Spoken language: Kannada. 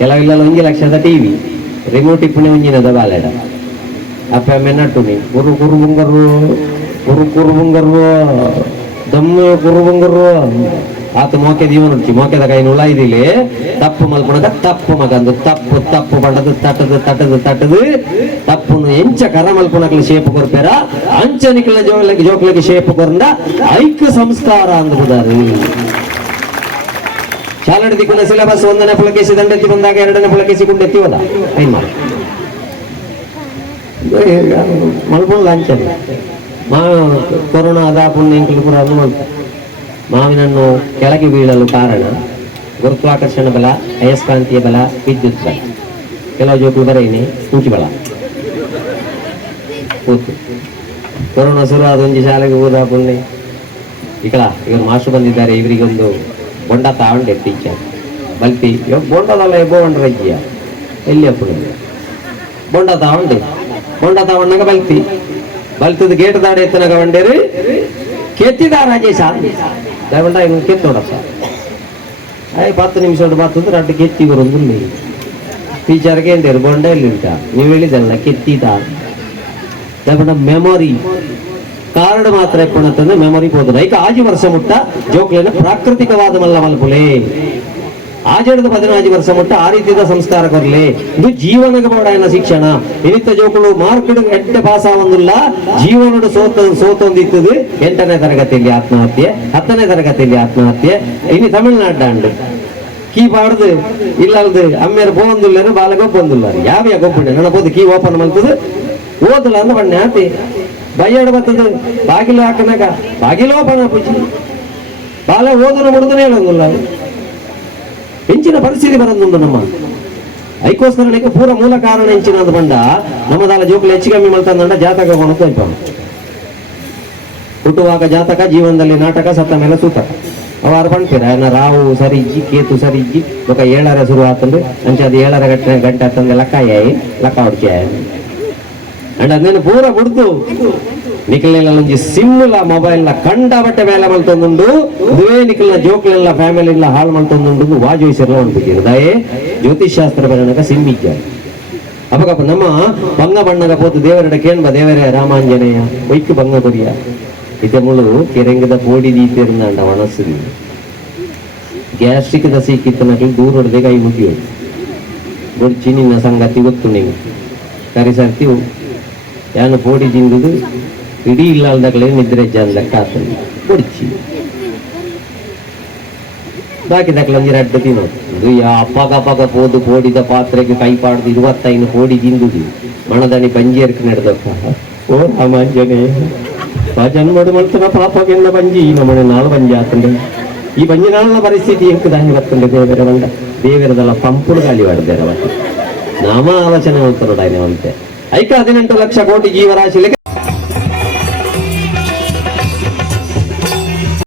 ಕೆಲವಿಲ್ಲ 1 ಲಕ್ಷದ ಟಿವಿ ರಿಮೋಟ್ ಇಪ್ಪಣೆ ಒಂಜಿನದ ಬಾಲೆಡ ಅಪ್ಪ ಮೆನ್ನಟ್ಟುನಿ ಕುರು ಕುರು ಬುಂಗರು ಕುರು ಕುರು ಬುಂಗರು ದಮ್ಮು ಕುರು ಬುಂಗರು ಆತ ಮೋಕೆ ದೀವನ ಮೋಕೆದ ಕೈ ನುಳಾಯ್ದಿಲಿ ತಪ್ಪು ಮಲ್ಪುಣಗ ತಪ್ಪು ಮಗಂದು ತಪ್ಪು ತಪ್ಪು ಪಂಡದು ತಟ್ಟದು ತಪ್ಪುನು ಎಂಚ ಕರ ಮಲ್ಪುಣಕ್ಲಿ ಶೇಪ್ ಕೊರ್ಪೇರ ಅಂಚನಿಕಲ ಜೋಕ್ಲಗೆ ಶೇಪ್ ಕೊರಂದ ಐಕ್ ಸಂಸ್ಕಾರ ಅಂದ್ಬಿದಾರು ಶಾಲೆ ದಿಕ್ಕುನ ಸಿಲೆಬಸ್ 1ನೇ ಪುಲಕೇಸಿ ದಂಡೆತ್ತಿ ಬಂದಾಗ 2ನೇ ಪುಲಕೇಸಿ ಕುಂಡೆತ್ತಿ ಹೋದ ಐನ್ ಮಾಡಿ ಮಲ್ಪುಣ ಅಂಚನೆ ಕೊರೋನಾ ಅದಾಪುಣ್ಯ ಕೂಡ ಅದು ಮಲ್ಪ ಮಾವಿನನ್ನು ಕೆಳಗೆ ಬೀಳಲು ಕಾರಣ ಗುರುತ್ವಾಕರ್ಷಣ ಬಲ ಅಯಸ್ಕಾಂತೀಯ ಬಲ ವಿದ್ಯುತ್ ಬಲ ಕೆಲವು ಜೋಕುಲು ಬರೇನಿ ಉಂಚಿ ಬಲ ಕೂತು ಕೊರೋನಾ ಶುರು ಆದ ಒಂದು ಶಾಲೆಗೆ ಹೋದ ಪುಣ್ಯ ಇವರು ಮಾಸ್ಟರ್ ಬಂದಿದ್ದಾರೆ ಇವರಿಗೊಂದು ಬೊಂಡ ತಾವಂಡೆ ಟೀಚರ್ ಬಲ್ತಿ ಬೊಂಡದಲ್ಲ ಬೋಂಡ್ರಜ್ಜಿಯ ಎಲ್ಲಿ ಅಪ್ಪು ಬೊಂಡ ತಾವಂಡಾಗ ಬಲ್ತದ ಗೇಟ್ ದಾಡೆ ಎತ್ತನಾಗ ಬಂಡೇರಿ ಕೆತ್ತಿದ ರಾಜೇಶ ದಯವಂಡ ಇನ್ನು ಕೆತ್ತೋಡಪ್ಪ 10 ನಿಮಿಷ ಬಾತಂದ್ರೆ ಅಡ್ಡ ಕೆತ್ತಿ ಬರೋದು ಟೀಚರ್ಗೆ ಅಂತೇರು ಬೊಂಡ ಎಲ್ಲಿ ಉಂಟ ನೀವು ಹೇಳಿದಲ್ಲ ಕೆತ್ತಿದ ದಯವಂಡ ಮೆಮೊರಿ ಕಾರ್ಡ್ ಮಾತ್ರ ಎಪ್ಪಣತ್ತಂದ್ರೆ ಮೆಮೊರಿ ಹೋದ್ರೆ ಈಗ ಆಜಿ ವರ್ಷ ಮುಟ್ಟ ಜೋಕ್ಲೇನ ಪ್ರಾಕೃತಿಕವಾದ ಮಲ್ಲಮಲ್ಪುಲೆ ಆಜಡದ 15 ವರ್ಷ ಮುಟ್ಟ ಆ ರೀತಿಯ ಸಂಸ್ಕಾರ ಕೊರ್ಲೆ ಇದು ಜೀವನಕ್ಕೆ ಬೋಡಾಯನ ಶಿಕ್ಷಣ ಇನಿತ್ತ ಜೋಕುಳು ಮಾರ್ಕೆಟ್ ಎಡ್ಡೆ ಪಾಸ್ ಆವಂದಿಲ್ಲ ಜೀವನದ ಸೋತೊಂದಿತ್ತದು 8ನೇ ತರಗತಿಯಲ್ಲಿ ಆತ್ಮಹತ್ಯೆ 10ನೇ ತರಗತಿಯಲ್ಲಿ ಆತ್ಮಹತ್ಯೆ ಇನ್ನು ತಮಿಳ್ನಾಡು ಕೀ ಪಾಡ್ದು ಇಲ್ಲಲ್ದು ಅಮ್ಮೇರು ಬೋಂದಿಲ್ಲ ಬಾಲಗೊಬ್ಬೊಂದಿಲ್ಲ ಯಾವ ಗೊಬ್ಬಣ್ಣ ನನಬೋದು ಕೀ ಓಪನ್ ಮಾಡ್ತದೆ ಓದಲ್ಲ ಅಂದ್ರೆ ಬಣ್ಣೆ ಆತಿ ಬಯ್ಯಾಡ ಬರ್ತದೆ ಬಾಗಿಲು ಹಾಕನಾಗ ಬಾಗಿಲು ಓಪನ್ ಪೂಜಿ ಬಾಲ ಓದನ ಮುಡಿದನೇ ಹೇಳೋದಿಲ್ಲ ಹೆಂಚಿನ ಪರಿಸ್ಥಿತಿ ಬರೋದುಂಟು ನಮ್ಮ ಐಕೋಸ್ಕರ ಪೂರ ಮೂಲ ಕಾರಣ ಹೆಂಚಿನದು ಬಂಡ ನಮ್ಮದಾಲ ಜೋಕುಲು ಹೆಚ್ಚು ಕಮ್ಮಿ ಮಾಡ್ತಂದ ಜಾತಕ ಕೊಣತ ಹುಟ್ಟುವಾಗ ಜಾತಕ ಜೀವನದಲ್ಲಿ ನಾಟಕ ಸತ್ತ ಮೇಲೆ ಸೂತಕ ಅವಾರು ಪಣ್ತೀರ ರಾವು ಸರಿಜ್ಜಿ ಕೇತು ಸರಿಜ್ಜಿ ఒక 7ರ ಶುರು ಆತಂದು ಅಂಚೆ ಅದು 7ರ ಗಂಟೆ ಆತಂದೆ ಲಕ್ಕಾಯಿ ಲಕ್ಕ ಹೊಡ್ಕೆ ಅಂಡ್ ಅದನ್ನು ಪೂರ ಬಿಡ್ದು ನಿಖಿಲ್ನೆಲ್ಲ ಸಿಮ್ಮುಲ ಮೊಬೈಲ್ನ ಕಂಡ ಬಟ್ಟೆ ಮೇಲೆ ಮಲ್ತೊಂದುಂಡು ಇದುವೇ ನಿಖಿಲ್ನ ಜೋಕ್ಲೆಲ್ಲ ಫ್ಯಾಮಿಲಿ ಎಲ್ಲ ಹಾಳು ಮಲ್ತೊಂದುಂಡು ವಾಜುವಿಸಿರ್ಲ ಅನ್ಬಿಟ್ಟಿರು ದಯೇ ಜ್ಯೋತಿಷಾಸ್ತ್ರ ಬರಣಕ ಸಿಂಬಿಜ್ಜ ಅಪ್ಪಗಪ್ಪ ನಮ್ಮ ಬಂಗ ಬಣ್ಣಗ ಪೋತು ದೇವರಡ ಕೇಳ್ಬ ದೇವರೇ ರಾಮಾಂಜನೇಯ ಒಯ್ಕು ಬಂಗ ಕೊರಿಯ ಇತ್ತೆ ಮುಳು ಕೆರೆಂಗದ ಪೋಡಿ ದೀತಿರ್ನಾಂಡ ಒಣಸಿದಿ ಗ್ಯಾಸ್ಟ್ರಿಕ್ ದ ಸೀಕಿತ್ತನಕ್ಕೆ ದೂರ ಹೊಡೆದೇ ಕೈ ಮುಗಿಯೋ ಗೊಡ್ಚಿ ನಿನ್ನ ಸಂಗತಿ ಗೊತ್ತು ನೀವು ಕರಿಸರ್ತಿ ಯಾನು ಪೋಡಿ ತಿಂದುದು ಇಡೀ ಇಲ್ಲದಾಗಲೇ ನಿದ್ರೆ ಲೆಕ್ಕ ಆಗ್ತದೆ ಕೊಡ್ಚಿ ಬಾಕಿ ದಾಖಲೆ ಅಡ್ಡ ತಿನ್ನೋದು ಇದು ಅಪ್ಪಗ ಪೋದು ಪೋಡಿದ ಪಾತ್ರೆಗೆ ಕೈ ಪಾಡ್ದು 25 ಪೋಡಿ ತಿಂದುದು ಮಣದಾನಿ ಪಂಜಿಯರ್ಕ ನಡೆದಪ್ಪ ಓ ರಾಮಾಂಜನೇ ಭಜನ್ ಮಾಡು ಮಲ್ತನ ಪಾಪಗೆಲ್ಲ ಬಂಜಿ ಈ ನಮ್ಮನೆ ನಾಳು ಬಂಜಿ ಆತಂಡೆ ಈ ಬಂಜಿ ನಾಳಿನ ಪರಿಸ್ಥಿತಿ ಎಂಕು ದಾನಿ ಬರ್ತಂಡೆ ದೇವರ ಬಂಡ ದೇವರದಲ್ಲ ಪಂಪುಳು ಗಾಳಿ ಮಾಡಿದ್ದಾರೆ ಅವತ್ತು ನಾಮ ಆಲೋಚನೆ ಹೋಗ್ತಾರೋಡಾಯ್ನೆ ಅಂತೆ ಐಕ 18 ಲಕ್ಷ ಕೋಟಿ ಜೀವರಾಶಿ